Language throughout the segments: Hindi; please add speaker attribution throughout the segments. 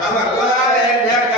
Speaker 1: Vamos lá, é, é,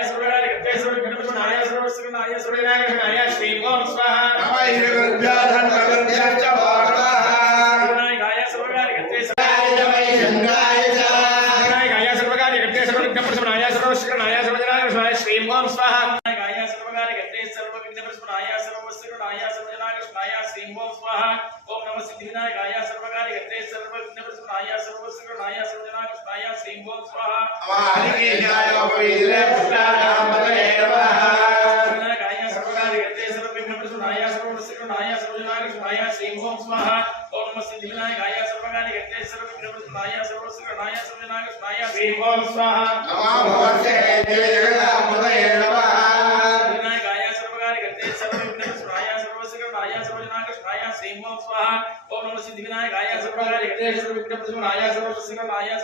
Speaker 2: गणेश्वर गणपतिनाय सर्वस्वनाय सुरेनाय श्रीमान् स्वाहा
Speaker 1: नमः हिरण्यगर्भ्याधन गगनभ्यश्च भागवः
Speaker 2: गणाय सर्वकार्य
Speaker 3: गते
Speaker 1: सर्वाय जमय गंगाय च
Speaker 2: गणाय सर्वकार्य गते सर्वगणपतिनाय सर्वस्वनाय सर्वजनाय स्वाहा श्रीमान् स्वाहा।
Speaker 3: सर्वकर्मणाय श्रीमोस्वाहा ओम नमः सिद्धिविनायकाय सर्वकार्यकर्ते सर्वज्ञप्रसन्नाय
Speaker 2: सर्वज्ञप्रसन्नाय सर्वसर्वणाय सर्वजनाकृष्णाय श्रीमोस्वाहा ओम नमः सिद्धिविनायकाय
Speaker 3: सर्वकार्यकर्ते सर्वज्ञप्रसन्नाय सर्वसर्वणाय
Speaker 1: नमः।
Speaker 2: హిమో స్వాహ ఓం నమ సిద్ధి వినాయక ఆయ సర్వాయ వెంకటేశ్వర విఘ్న ప్రతిమ ఆయ సర్వశివ ఆయ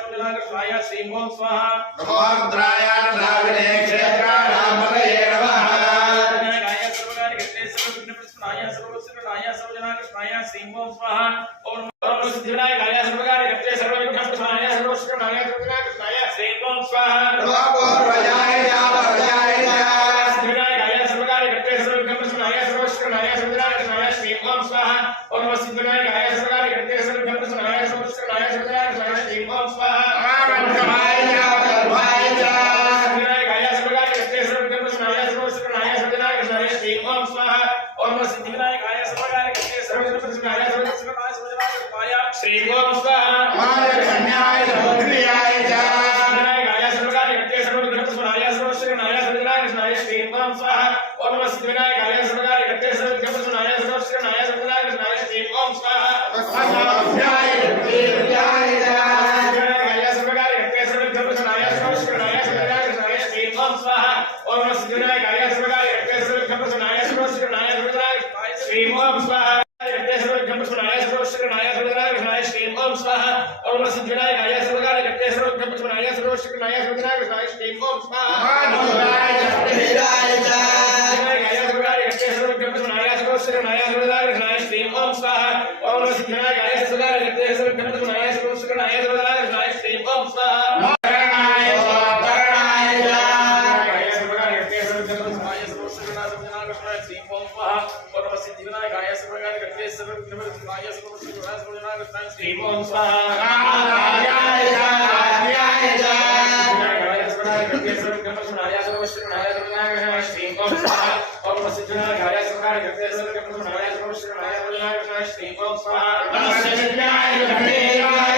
Speaker 2: Naya Sarvashikranaya Sarvashikranaya Sarvashikranaya Sarvashikranaya Sarvashikranaya Sarvashikranaya
Speaker 4: Sarvashikranaya
Speaker 2: सर्वकार्यकर्ते सर्वज्ञप्रसमनाय सर्वश्रीकरणाय
Speaker 3: सर्वजनाकृष्णाय श्रीं ओम स्वाहा
Speaker 2: ओम सिद्धिविनायकाय सर्वकार्यकर्ते सर्वज्ञप्रसमनाय सर्वश्रीकरणाय सर्वजनाकृष्णाय श्रीं ओम स्वाहा ओम स्वाहा Thank you.